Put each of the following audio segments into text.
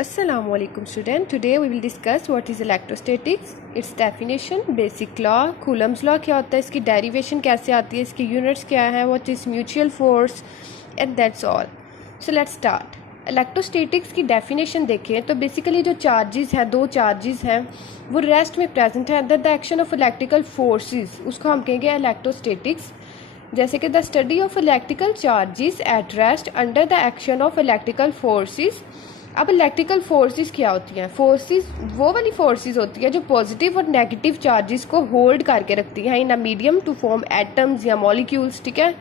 Assalamualaikum student. Today we will discuss what is electrostatics, its definition, basic law, Coulomb's law क्या होता है, इसकी derivation कैसे आती है, इसकी units क्या है, what is mutual force and that's all. So let's start. Electrostatics की डेफिनेशन देखें तो बेसिकली जो चार्जेस हैं, दो चार्जेस हैं वो रेस्ट में प्रेजेंट है under the action of electrical forces, उसको हम कहेंगे इलेक्ट्रोस्टैटिक्स. जैसे कि the study of electrical charges at rest under the action of electrical forces. अब इलेक्ट्रिकल फोर्सेस क्या होती हैं? फोर्सेस वो वाली फोर्सेस होती है जो पॉजिटिव और नेगेटिव चार्जेस को होल्ड करके रखती हैं in a medium to form atoms या मॉलिक्यूल्स. ठीक है.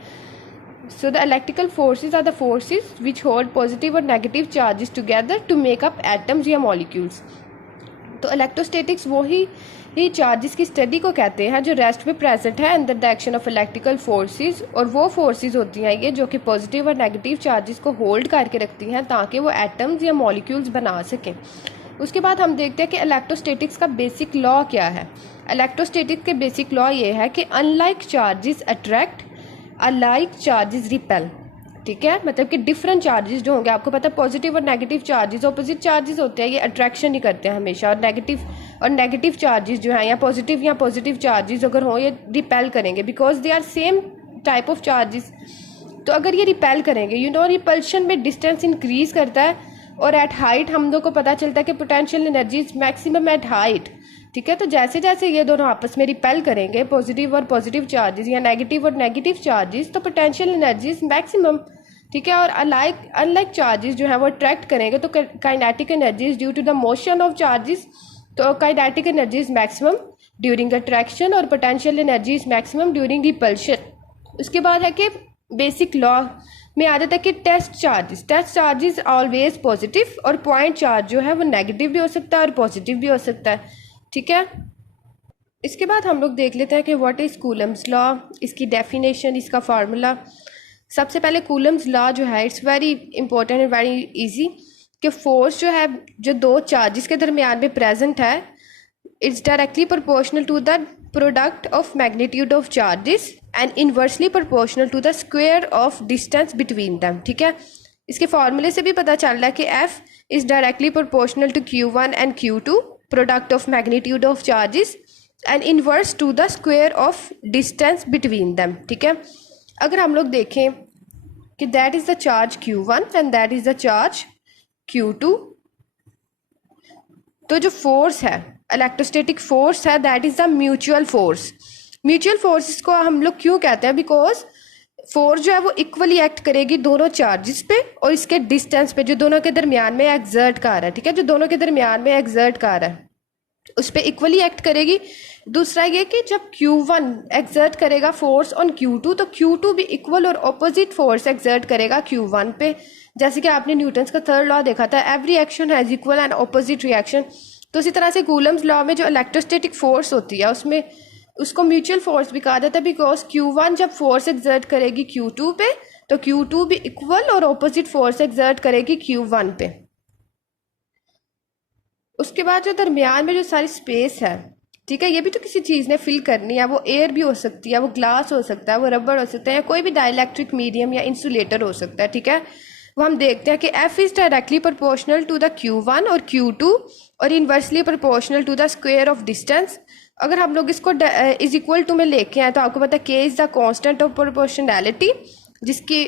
So the electrical forces are the forces which hold positive or negative charges together to make up atoms या molecules. तो electrostatics वो ही चार्जेस की स्टडी को कहते हैं जो रेस्ट में प्रेजेंट है under the action of electrical forces, और वो फोर्सेस होती हैं ये जो कि पॉजिटिव और नेगेटिव चार्जेस को होल्ड करके रखती हैं ताकि वो एटम्स या मॉलिक्यूल्स बना सकें. उसके बाद हम देखते हैं कि इलेक्ट्रोस्टैटिक्स का बेसिक लॉ क्या है. इलेक्ट्रोस्टैटिक्स के बेसिक लॉ ये है कि unlike charges attract, alike charges repel. ठीक है, मतलब कि डिफरेंट चार्जेस जो होंगे, आपको पता है पॉजिटिव और नेगेटिव चार्जेस ऑपोजिट चार्जेस होते हैं, ये अट्रैक्शन ही करते हैं हमेशा, और नेगेटिव चार्जेस जो हैं या पॉजिटिव चार्जेस अगर हों ये रिपेल करेंगे because they are same type of charges. तो अगर ये रिपेल करेंगे रिपल्शन में डिस्टेंस इंक्रीज करता है, और एट हाइट हम लोग को पता चलता है कि potential energy is maximum at height. ठीक है, तो जैसे जैसे ये दोनों आपस में रिपेल करेंगे पॉजिटिव और पॉजिटिव चार्जेस या नेगेटिव और नेगेटिव चार्जेस, तो पोटेंशियल एनर्जी इज मैक्सिमम. ठीक है, और अनलाइक चार्जेस जो है वो अट्रैक्ट करेंगे तो kinetic energy is due to the motion of charges. तो kinetic energy is maximum during attraction और potential energy is maximum during repulsion. उसके बाद है कि बेसिक लॉ में आ जाता है कि टेस्ट चार्जेस ऑलवेज पॉजिटिव, और पॉइंट चार्ज जो है वो नेगेटिव भी हो सकता है और पॉजिटिव भी हो सकता है. ठीक है, इसके बाद हम लोग देख लेते हैं कि व्हाट इज़ कूलम्स लॉ, इसकी डेफिनेशन, इसका फार्मूला. सबसे पहले कूलम्स लॉ जो है it's very important and very easy, कि फोर्स जो है जो दो चार्जेस के दरमियान में प्रेजेंट है it's directly proportional to the product of magnitude of charges and inversely proportional to the square of distance between them. ठीक है, इसके फार्मूले से भी पता चल रहा है कि F is directly proportional to Q1 and Q2 product of magnitude of charges and inverse to the square of distance between them. ठीक है, अगर हम लोग देखें कि that is the charge Q1 and that is the charge Q2, तो जो force है इलेक्ट्रोस्टैटिक फोर्स है that is the mutual force. Mutual force को हम लोग क्यों कहते हैं? बिकॉज फोर्स जो है वो इक्वली एक्ट करेगी दोनों चार्जेस पे और इसके डिस्टेंस पे जो दोनों के दरमियान में एक्सर्ट कर रहा है. ठीक है, जो दोनों के दरमियान में एक्सर्ट कर रहा है उस पर इक्वली एक्ट करेगी. दूसरा ये कि जब Q1 एक्सर्ट करेगा फोर्स ऑन Q2 तो Q2 भी इक्वल और ऑपोजिट फोर्स एक्सर्ट करेगा Q1 पे. जैसे कि आपने न्यूटन्स का थर्ड लॉ देखा था, every action has equal and opposite reaction. तो इसी तरह से कूलम्स लॉ में जो इलेक्ट्रोस्टैटिक फोर्स होती है उसमें उसको म्यूचुअल फोर्स भी कहा जाता है बिकॉज Q1 जब फोर्स एक्सर्ट करेगी Q2 पे तो Q2 भी इक्वल और ऑपोजिट फोर्स एक्सर्ट करेगी Q1 पे. उसके बाद जो दरमियान में जो सारी स्पेस है, ठीक है, ये भी तो किसी चीज़ ने फिल करनी है. वो एयर भी हो सकती है, वो ग्लास हो सकता है, वो रबड़ हो सकता है, या कोई भी डाइलेक्ट्रिक मीडियम या इंसुलेटर हो सकता है. ठीक है, वो हम देखते हैं कि F is directly proportional to the Q1 और Q2 और inversely proportional to the square of distance. अगर हम लोग इसको इज इक्वल टू में लेके आए तो आपको पता है K is the constant of proportionality जिसकी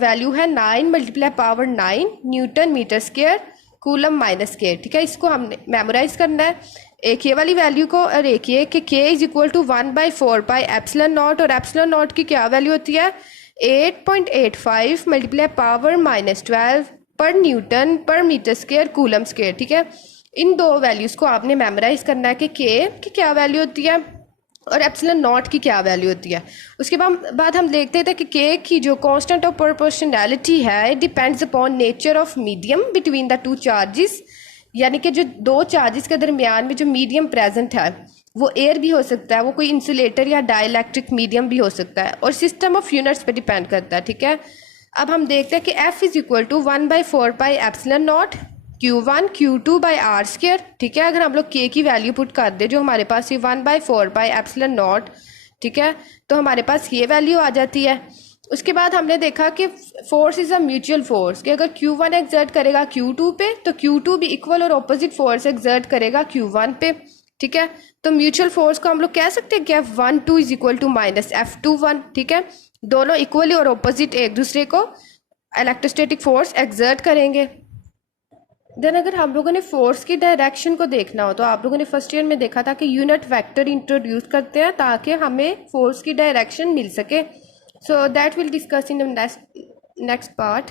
वैल्यू है 9 × 9 newton metre square coulomb minus K. ठीक है, इसको हमने मेमोराइज करना है, एक ये वाली वैल्यू को, और एक ये कि K is equal to 1/4 pi epsilon naught, और एप्सिलॉन नॉट की क्या वैल्यू होती है 8.85 × 10⁻12 पर न्यूटन पर मीटर स्क्वायर कूलम स्क्वायर. ठीक है, इन दो वैल्यूज़ को आपने मेमोराइज करना है कि K की क्या वैल्यू होती है और एप्सिलॉन नॉट की क्या वैल्यू होती है. उसके बाद हम देखते थे कि K की जो कांस्टेंट ऑफ प्रोपोर्शनैलिटी है it depends upon nature of medium between the two charges, यानी कि जो दो चार्जेस के दरमियान में जो मीडियम प्रेजेंट है वो एयर भी हो सकता है, वो कोई इंसुलेटर या डाइलेक्ट्रिक मीडियम भी हो सकता है, और सिस्टम ऑफ यूनिट्स पे डिपेंड करता है. ठीक है, अब हम देखते हैं कि F is equal to 1/4 pi epsilon naught Q1 Q2 by R square. ठीक है, अगर हम लोग K की वैल्यू पुट कर दे जो हमारे पास ये 1/4 पाई एप्सिलॉन नॉट, ठीक है, तो हमारे पास ये वैल्यू आ जाती है. उसके बाद हमने देखा कि force is a mutual force, कि अगर Q1 एक्सर्ट करेगा Q2 पे तो Q2 भी इक्वल और ऑपोजिट फोर्स एक्सर्ट करेगा Q1 पे। ठीक है, तो म्यूचुअल फोर्स को हम लोग कह सकते हैं कि F12 is equal to minus F21। ठीक है, दोनों इक्वली और ऑपोजिट एक दूसरे को इलेक्ट्रोस्टैटिक फोर्स एक्सर्ट करेंगे। देन अगर हम लोगों ने फोर्स की डायरेक्शन को देखना हो तो आप लोगों ने फर्स्ट ईयर में देखा था कि यूनिट वेक्टर इंट्रोड्यूस करते हैं ताकि हमें फोर्स की डायरेक्शन मिल सके। So that will discuss in next part.